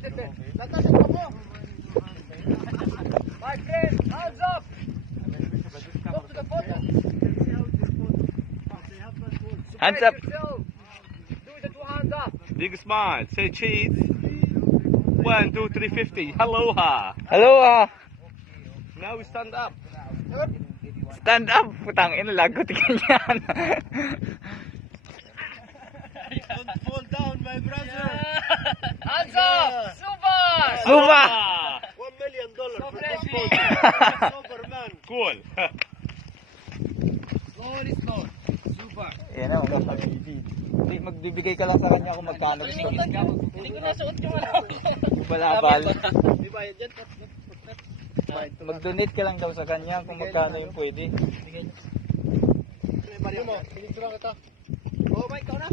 Latasin mo mo. My friend, hands up. Look to the photo. Hands up. Do the 2 hands up. Big smile. Say cheese. 1, 2, 3, 50. Aloha. Aloha. Now we stand up. Stand up. Putang ina, lagot ka yan. Don't fall down, my brother. Hands up. Super. Suba. $1 million for this Super. photo. Superman. Cool. Slowly, slow. Super. Yan na, mga pag-ibig. Magbibigay ka lang sa kanya kung magkano gusto. Hindi ko nasuot yung ano. Balabal. May bayad dyan. Mag-donate ka lang daw sa kanya kung magkano yung pwede. May Mario mo. Pinicturean kita. Oh, Mike, ikaw na.